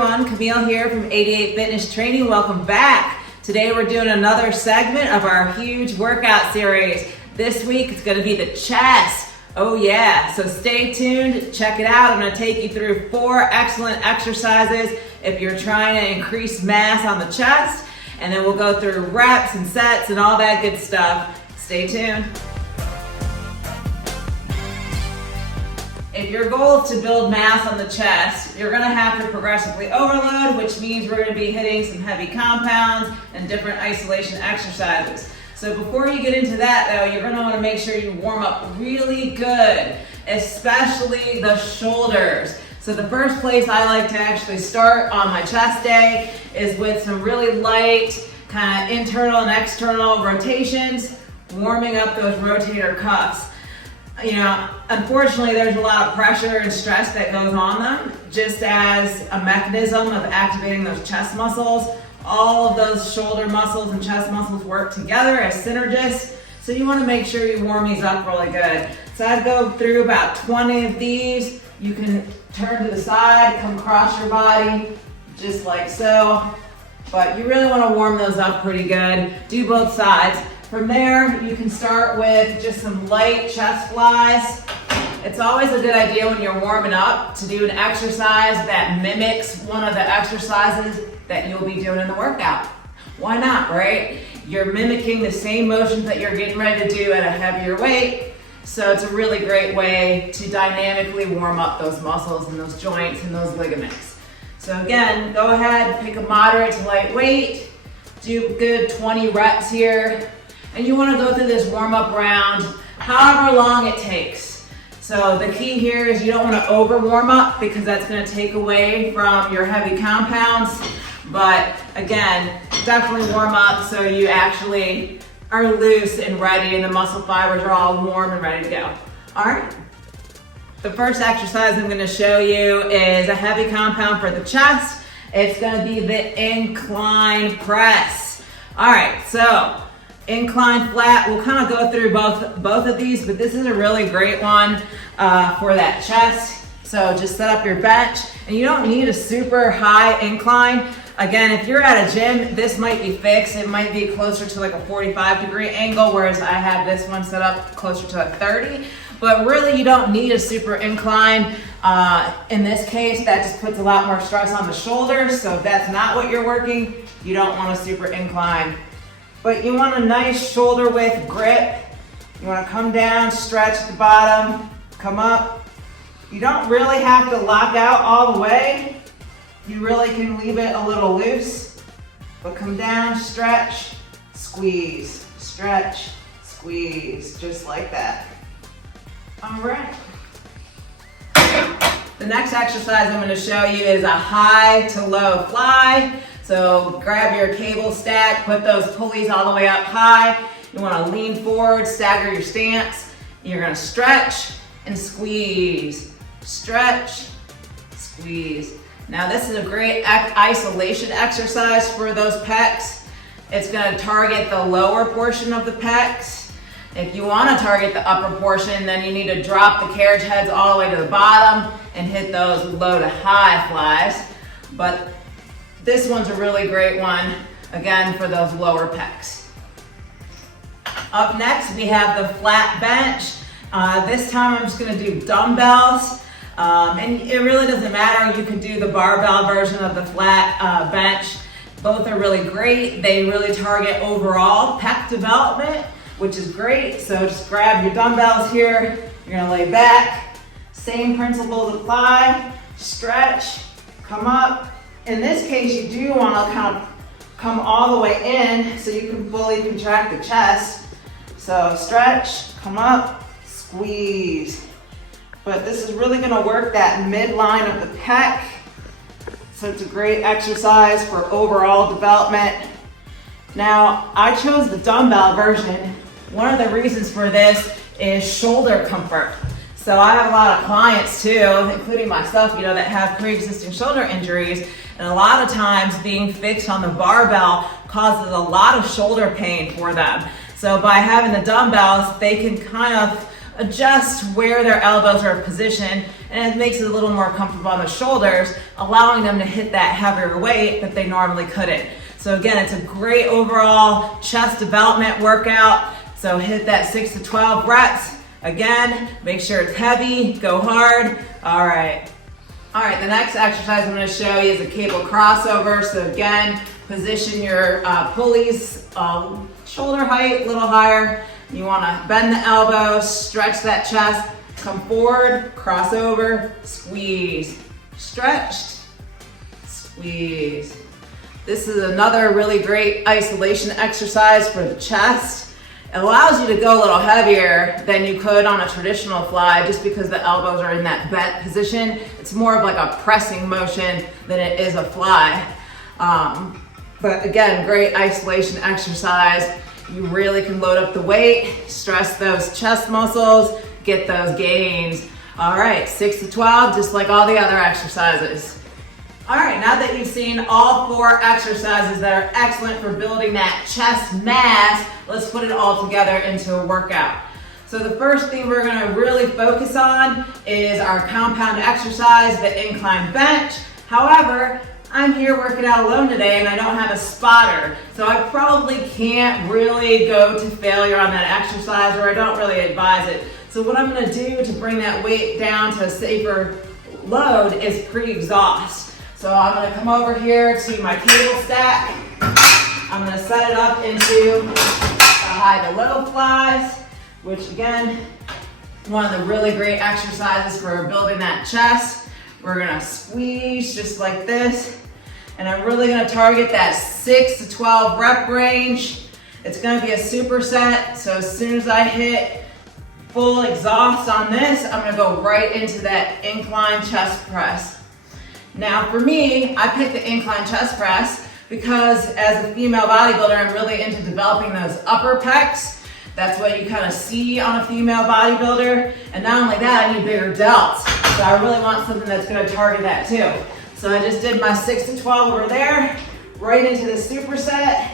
everyone, Camille here from 88 Fitness Training. Welcome back. Today we're doing another segment of our huge workout series. This week it's going to be the chest. Oh yeah, so stay tuned, check it out. I'm going to take you through 4 excellent exercises if you're trying to increase mass on the chest, and then we'll go through reps and sets and all that good stuff. Stay tuned. If your goal is to build mass on the chest, you're going to have to progressively overload, which means we're going to be hitting some heavy compounds and different isolation exercises. So before you get into that though, you're going to want to make sure you warm up really good, especially the shoulders. So the first place I like to actually start on my chest day is with some really light kind of internal and external rotations, warming up those rotator cuffs. You know, unfortunately, there's a lot of pressure and stress that goes on them, just as a mechanism of activating those chest muscles. All of those shoulder muscles and chest muscles work together as synergists, so you want to make sure you warm these up really good. So I'd go through about 20 of these. You can turn to the side, come across your body, just like so. But you really want to warm those up pretty good. Do both sides. From there, you can start with just some light chest flies. It's always a good idea when you're warming up to do an exercise that mimics one of the exercises that you'll be doing in the workout. Why not, right? You're mimicking the same motions that you're getting ready to do at a heavier weight. So it's a really great way to dynamically warm up those muscles and those joints and those ligaments. So again, go ahead, pick a moderate to light weight. Do good 20 reps here. And you want to go through this warm-up round however long it takes. So the key here is you don't want to over warm up because that's going to take away from your heavy compounds. But again, definitely warm up so you actually are loose and ready and the muscle fibers are all warm and ready to go. All right. The first exercise I'm going to show you is a heavy compound for the chest. It's going to be the incline press. All right, so incline flat, we'll kind of go through both of these, but this is a really great one for that chest. So just set up your bench, and you don't need a super high incline. Again, if you're at a gym, this might be fixed. It might be closer to like a 45-degree angle, whereas I have this one set up closer to a 30. But really, you don't need a super incline. In this case, that just puts a lot more stress on the shoulders. So if that's not what you're working, you don't want a super incline. But you want a nice shoulder width grip. You want to come down, stretch at the bottom, come up. You don't really have to lock out all the way. You really can leave it a little loose. But come down, stretch, squeeze, stretch, squeeze, just like that. All right. The next exercise I'm going to show you is a high to low fly. So grab your cable stack, put those pulleys all the way up high. You want to lean forward, stagger your stance. You're going to stretch and squeeze. Stretch, squeeze. Now this is a great isolation exercise for those pecs. It's going to target the lower portion of the pecs. If you want to target the upper portion, then you need to drop the carriage heads all the way to the bottom and hit those low to high flies. But this one's a really great one, again, for those lower pecs. Up next, we have the flat bench. This time I'm just gonna do dumbbells. And it really doesn't matter, you can do the barbell version of the flat bench. Both are really great. They really target overall pec development, which is great. So just grab your dumbbells here. You're gonna lay back. Same principles apply. Stretch, come up. In this case, you do want to kind of come all the way in so you can fully contract the chest. So stretch, come up, squeeze. But this is really going to work that midline of the pec. So it's a great exercise for overall development. Now, I chose the dumbbell version. One of the reasons for this is shoulder comfort. So I have a lot of clients too, including myself, you know, that have pre-existing shoulder injuries. And a lot of times being fixed on the barbell causes a lot of shoulder pain for them. So by having the dumbbells, they can kind of adjust where their elbows are positioned, and it makes it a little more comfortable on the shoulders, allowing them to hit that heavier weight that they normally couldn't. So again, it's a great overall chest development workout. So hit that 6 to 12 reps. Again, make sure it's heavy, go hard. All right, the next exercise I'm gonna show you is a cable crossover. So again, position your pulleys shoulder height, a little higher. You wanna bend the elbows, stretch that chest, come forward, cross over, squeeze, stretched, squeeze. This is another really great isolation exercise for the chest. It allows you to go a little heavier than you could on a traditional fly just because the elbows are in that bent position. It's more of like a pressing motion than it is a fly. But again, great isolation exercise. You really can load up the weight, stress those chest muscles, get those gains. All right, 6 to 12, just like all the other exercises. All right, now that you've seen all 4 exercises that are excellent for building that chest mass, let's put it all together into a workout. So the first thing we're gonna really focus on is our compound exercise, the incline bench. However, I'm here working out alone today and I don't have a spotter, so I probably can't really go to failure on that exercise, or I don't really advise it. So what I'm gonna do to bring that weight down to a safer load is pre-exhaust. So I'm gonna come over here to my cable stack. I'm gonna set it up into the high to low flies, which again, one of the really great exercises for building that chest. We're gonna squeeze just like this. And I'm really gonna target that 6 to 12 rep range. It's gonna be a superset. So as soon as I hit full exhaust on this, I'm gonna go right into that incline chest press. Now for me, I picked the incline chest press because as a female bodybuilder, I'm really into developing those upper pecs. That's what you kind of see on a female bodybuilder. And not only that, I need bigger delts. So I really want something that's gonna target that too. So I just did my 6 to 12 over there, right into the superset.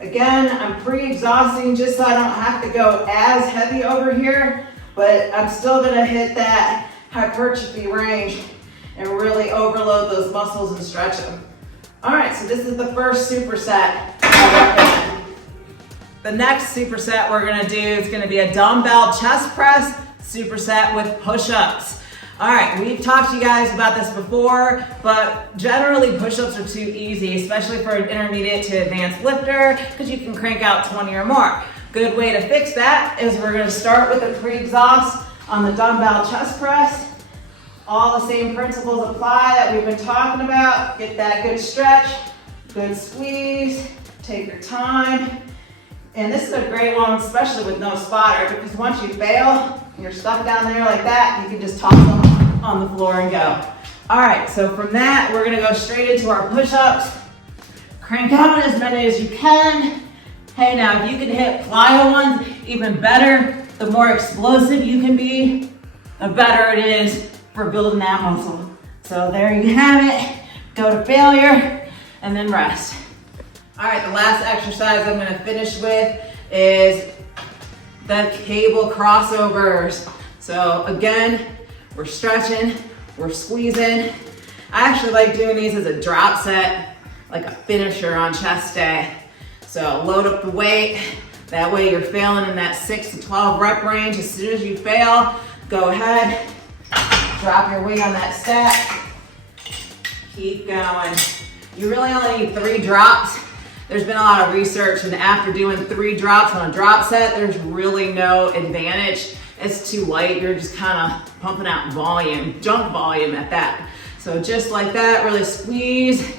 Again, I'm pre-exhausting just so I don't have to go as heavy over here, but I'm still gonna hit that hypertrophy range and really overload those muscles and stretch them. All right, so this is the first superset I recommend. The next superset we're gonna do is gonna be a dumbbell chest press superset with push-ups. All right, we've talked to you guys about this before, but generally push-ups are too easy, especially for an intermediate to advanced lifter, because you can crank out 20 or more. Good way to fix that is we're gonna start with a pre-exhaust on the dumbbell chest press. All the same principles apply that we've been talking about. Get that good stretch, good squeeze, take your time. And this is a great one, especially with no spotter, because once you fail, you're stuck down there like that, you can just toss them on the floor and go. All right, so from that, we're gonna go straight into our push-ups. Crank out as many as you can. Hey, now if you can hit plyo ones, even better. The more explosive you can be, the better it is for building that muscle. So there you have it. Go to failure and then rest. All right, the last exercise I'm gonna finish with is the cable crossovers. So again, we're stretching, we're squeezing. I actually like doing these as a drop set, like a finisher on chest day. So load up the weight. That way you're failing in that 6 to 12 rep range. As soon as you fail, go ahead, drop your weight on that stack. Keep going. You really only need 3 drops. There's been a lot of research, and after doing 3 drops on a drop set, there's really no advantage. It's too light. You're just kind of pumping out volume, junk volume at that. So just like that, really squeeze.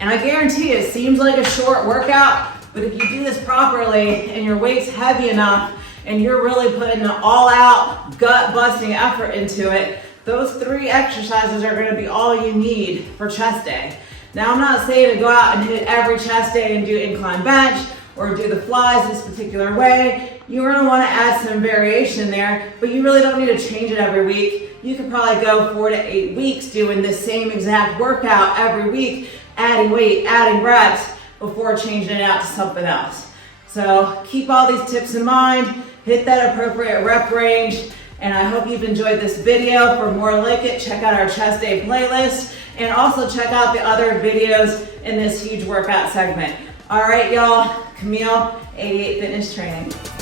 And I guarantee it seems like a short workout, but if you do this properly and your weight's heavy enough and you're really putting an all-out, gut-busting effort into it, those 3 exercises are gonna be all you need for chest day. Now, I'm not saying to go out and hit every chest day and do incline bench or do the flies this particular way. You're gonna wanna add some variation there, but you really don't need to change it every week. You could probably go 4 to 8 weeks doing the same exact workout every week, adding weight, adding reps, before changing it out to something else. So keep all these tips in mind, hit that appropriate rep range, And I hope you've enjoyed this video. For more like it, check out our chest day playlist and also check out the other videos in this huge workout segment. All right, y'all, Camille, 88 Fitness Training.